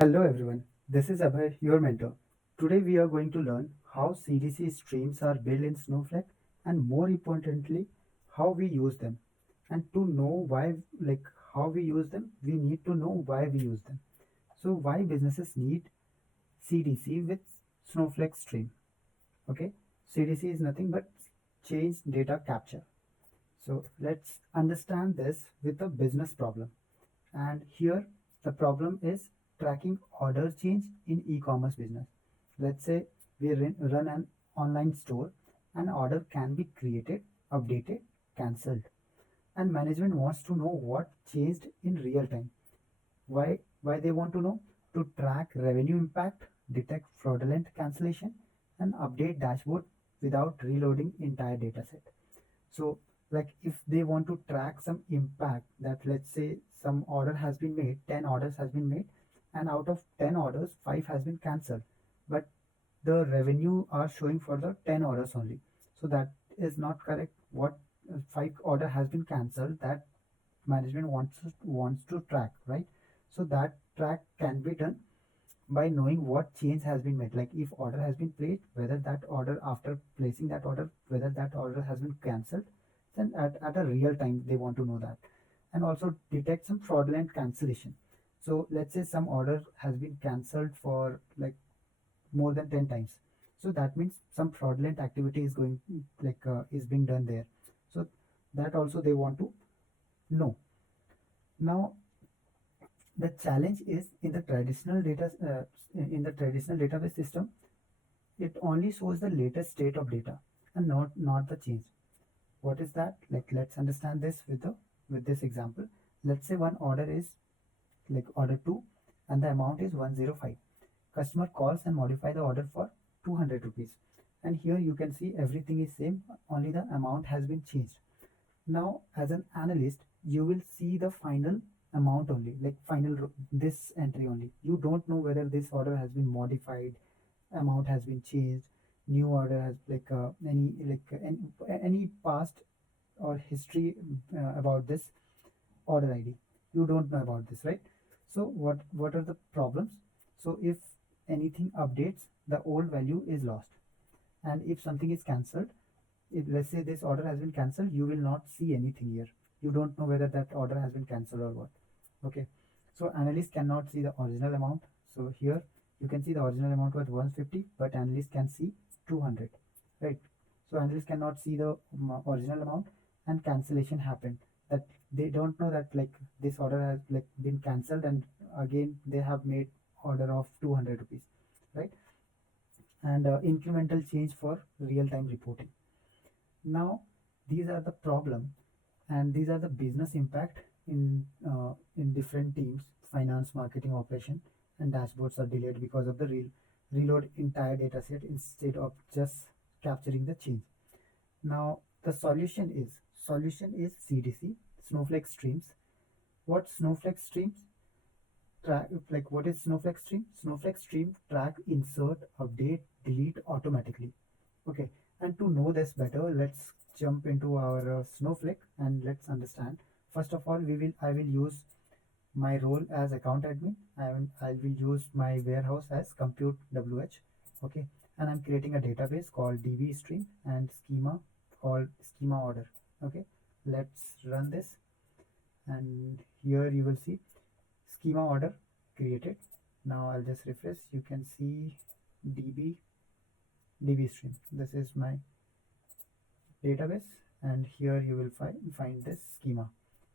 Hello everyone, this is Abhay, your mentor. Today we are going to learn how CDC streams are built in Snowflake and more importantly, how we use them. And to know why, how we use them, we need to know why we use them. So why businesses need CDC with Snowflake stream? Okay, CDC is nothing but change data capture. So let's understand this with a business problem. And here the problem is tracking order change in e-commerce business. Let's say we run an online store. An order can be created, updated, cancelled, and management wants to know what changed in real time. Why they want to know? To track revenue impact, detect fraudulent cancellation, and update dashboard without reloading entire dataset. So like if they want to track some impact, that let's say some order has been made, 10 orders has been made, and out of 10 orders 5 has been cancelled, but the revenue are showing for the 10 orders only. So that is not correct. What 5 order has been cancelled, that management wants to track, right? So that track can be done by knowing what change has been made. Like if order has been placed, whether that order, after placing that order, whether that order has been cancelled, then at a real time they want to know that. And also detect some fraudulent cancellation. So let's say some order has been cancelled for like more than 10 times. So that means some fraudulent activity is going, is being done there. So that also they want to know. Now the challenge is in the traditional database system, it only shows the latest state of data and not the change. What is that? Like let's understand this with this example. Let's say one order is like order 2 and the amount is 105. Customer calls and modify the order for 200 rupees. And here you can see everything is same, only the amount has been changed. Now as an analyst, you will see the final amount only, like this entry only. You don't know whether this order has been modified, amount has been changed, new order has any past or history about this order ID. You don't know about this, right? So what are the problems? So if anything updates, the old value is lost. And if something is cancelled, if let's say this order has been cancelled, you will not see anything here. You don't know whether that order has been cancelled or what. Okay, so analyst cannot see the original amount. So here you can see the original amount was 150, but analyst can see 200, right? So analyst cannot see the original amount, and cancellation happened. That they don't know that like this order has like been cancelled, and again they have made order of 200 rupees, right? And incremental change for real time reporting. Now these are the problem, and these are the business impact in different teams. Finance, marketing, operation, and dashboards are delayed because of the reload entire data set instead of just capturing the change. Now the solution is CDC, Snowflake Streams. What Snowflake Streams track? Like what is Snowflake Stream? Snowflake Stream track, insert, update, delete automatically. Okay, and to know this better, let's jump into our Snowflake and let's understand. First of all, I will use my role as account admin. I will use my warehouse as compute WH. Okay, and I'm creating a database called DB stream and schema called schema order. Okay, let's run this, and here you will see schema order created. Now I'll just refresh. You can see DB DB stream. This is my database, and here you will find this schema,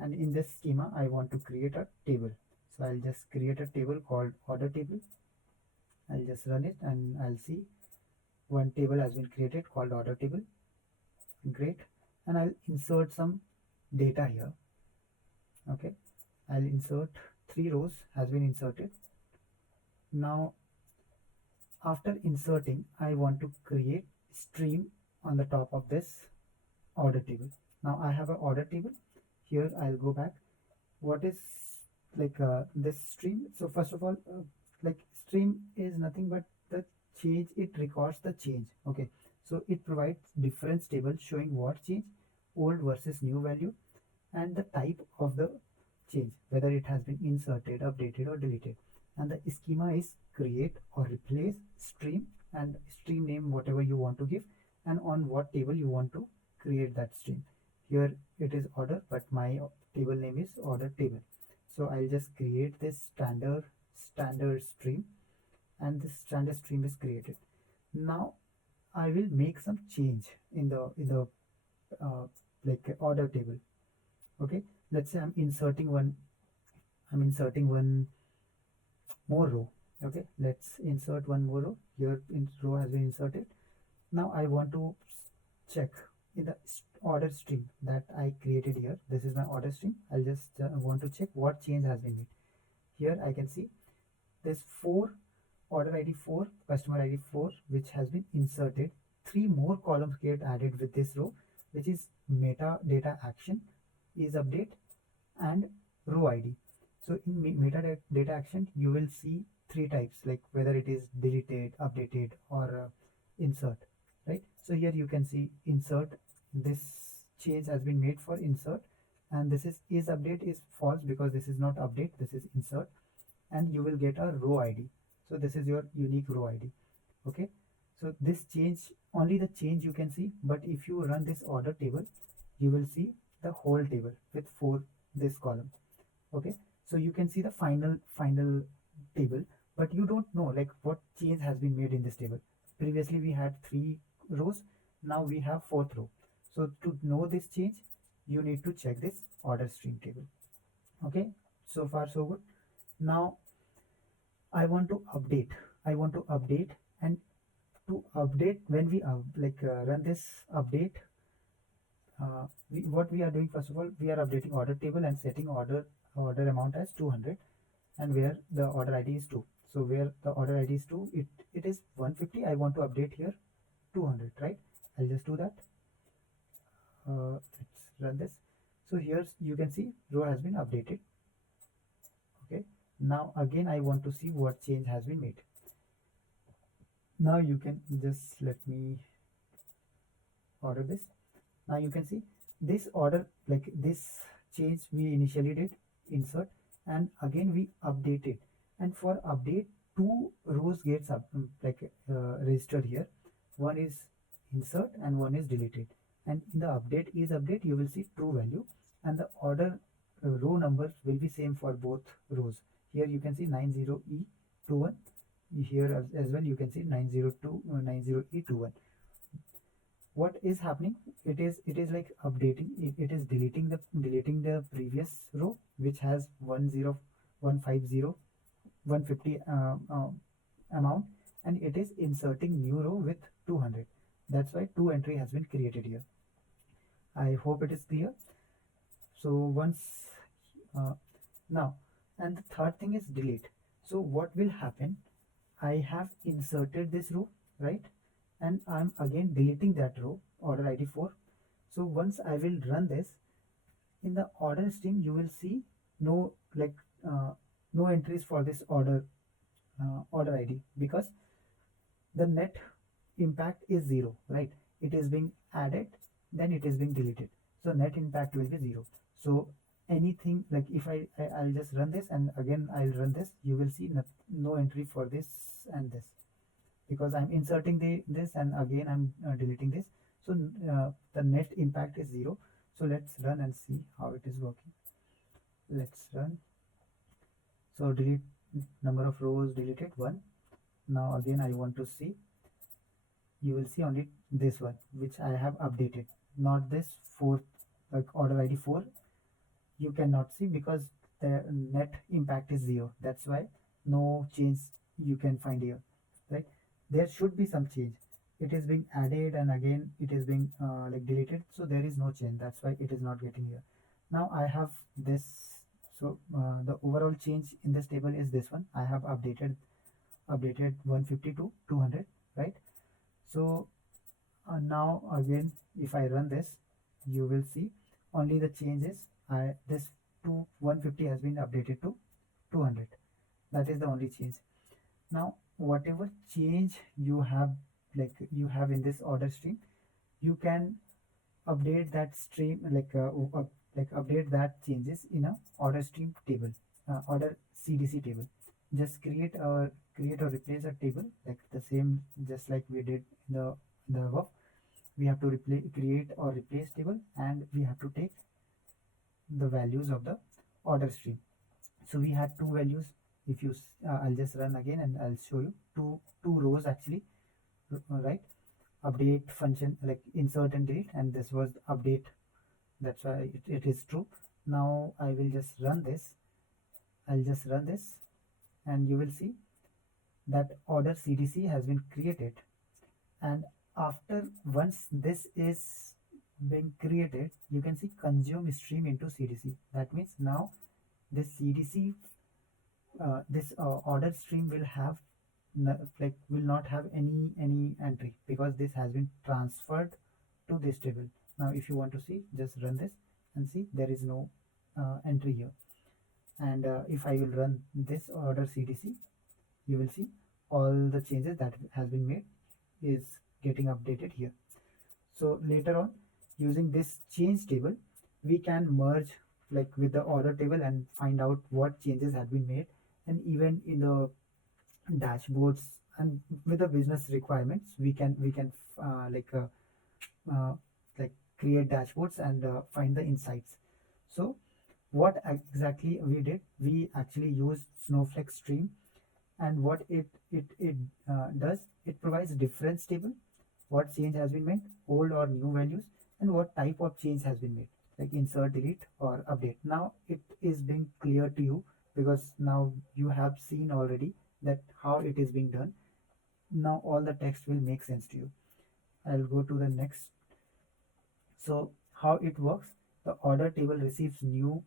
and in this schema I want to create a table. So I'll just create a table called order table. I'll just run it and I'll see one table has been created called order table. Great. And I'll insert some data here. Okay, I'll insert 3 rows has been inserted. Now after inserting, I want to create stream on the top of this order table. Now I have an order table. Here I'll go back. What is this stream? So first of all, stream is nothing but the change. It records the change. Okay, so it provides difference table showing what change, old versus new value, and the type of the change, whether it has been inserted, updated, or deleted. and the schema is create or replace stream, and stream name whatever you want to give, and on what table you want to create that stream. Here it is order, but my table name is order table. So I'll just create this standard stream, and this standard stream is created. Now I will make some change in the like order table. Okay, let's say I'm inserting one more row. Okay, let's insert one more row. Here row has been inserted. Now I want to check in the order stream that I created here. This is my order stream. I'll just want to check what change has been made. Here I can see this 4 order ID 4, customer ID 4, which has been inserted. 3 more columns get added with this row, which is metadata action, is update, and row ID. So in metadata action, you will see 3 types, like whether it is deleted, updated, or insert, right? So here you can see insert. This change has been made for insert, and this is update is false because this is not update, this is insert, and you will get a row ID. So this is your unique row ID. Okay, so this change, only the change you can see, but if you run this order table, you will see the whole table with 4 this column. Okay, so you can see the final table, but you don't know like what change has been made in this table. Previously we had 3 rows, now we have 4th row. So to know this change, you need to check this order stream table. Okay, so far so good. Now I want to update, and to update, when we run this update, what we are doing, first of all, we are updating order table and setting order amount as 200, and where the order ID is 2. So where the order ID is 2, it is 150. I want to update here 200, right? I'll just do that. Let's run this. So here you can see row has been updated. Okay, now again I want to see what change has been made. Now you can just let me order this. Now you can see this order, like this change we initially did insert, and again we updated, and for update 2 rows gets registered here. One is insert and one is deleted, and in the update is update you will see true value, and the order row numbers will be same for both rows. Here you can see 90E21, here as well you can see 90E21. What is happening, it is like updating, it is deleting the previous row which has 150 amount, and it is inserting new row with 200. That's why 2 entry has been created here. I hope it is clear. So once now, and the third thing is delete. So what will happen, I have inserted this row, right, and I'm again deleting that row, order ID 4. So once I will run this, in the order stream you will see no entries for this order ID, because the net impact is 0, right? It is being added, then it is being deleted, so net impact will be 0. So anything, like if I'll just run this and again I'll run this, you will see no entry for this and this, because I'm inserting this and again I'm deleting this. So the net impact is 0. So let's run and see how it is working. Let's run. So delete, number of rows deleted 1. Now again I want to see, you will see only this one which I have updated, not this 4th, like order ID 4 you cannot see because the net impact is 0. That's why no change you can find here, right? There should be some change. It is being added and again it is being deleted, so there is no change. That's why it is not getting here. Now I have this. So the overall change in this table is this one. I have updated 150 to 200, right? So now again if I run this, you will see only the changes. This 150 has been updated to 200. That is the only change. Now whatever change you have in this order stream, you can update that stream, update that changes in a order stream table, order CDC table. just create or replace a table like the same, just like we did in the above. We have to create or replace table, and we have to take the values of the order stream. So we had two values. If you I'll just run again and I'll show you two rows actually, right? Update function, like insert and delete, and this was update. That's why it is true. Now I will just run this. I'll just run this, and you will see that order CDC has been created. And after once this is being created, you can see consume stream into CDC. That means now this CDC, this order stream will have will not have any entry, because this has been transferred to this table. Now if you want to see, just run this and see there is no entry here. And if I will run this order CDC, you will see all the changes that has been made is getting updated here. So later on, using this change table, we can merge like with the order table and find out what changes have been made. And even in the dashboards and with the business requirements, we can uh, like create dashboards and find the insights. So what exactly we did, we actually used Snowflake Stream. And what it does, it provides difference table, what change has been made, old or new values, and what type of change has been made, like insert, delete, or update. Now it is being clear to you, because now you have seen already that how it is being done. Now all the text will make sense to you. I'll go to the next. So how it works, the order table receives new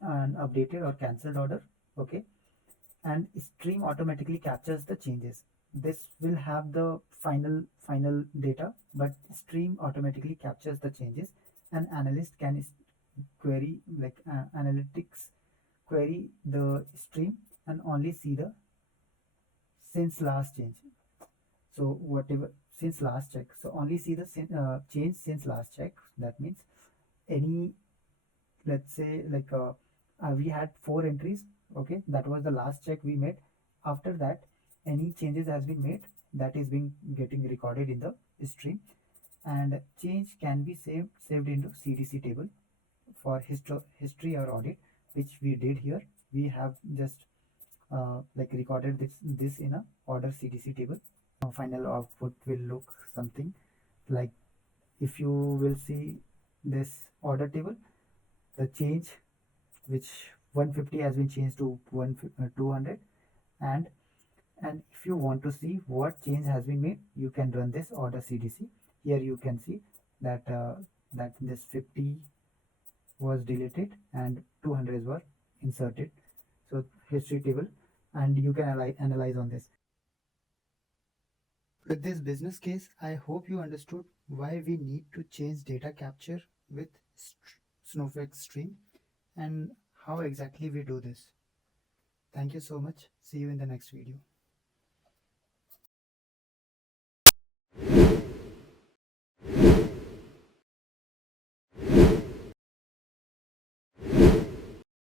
and updated or cancelled order, okay, and stream automatically captures the changes. This will have the final data, but stream automatically captures the changes. And analyst can query, like analytics query the stream and only see the since last change. So whatever since last check, so only see the change since last check. That means any, let's say like we had 4 entries, okay, that was the last check we made. After that, any changes has been made, that is being getting recorded in the stream. And change can be saved into CDC table for history or audit, which we did here. We have just like recorded this in a order CDC table. Final output will look something like, if you will see this order table, the change which 150 has been changed to 200. And if you want to see what change has been made, you can run this order CDC. Here you can see that that this 50 was deleted and 200 were inserted. So history table, and you can analyze on this. With this business case, I hope you understood why we need to change data capture with Snowflake Stream and how exactly we do this. Thank you so much. See you in the next video.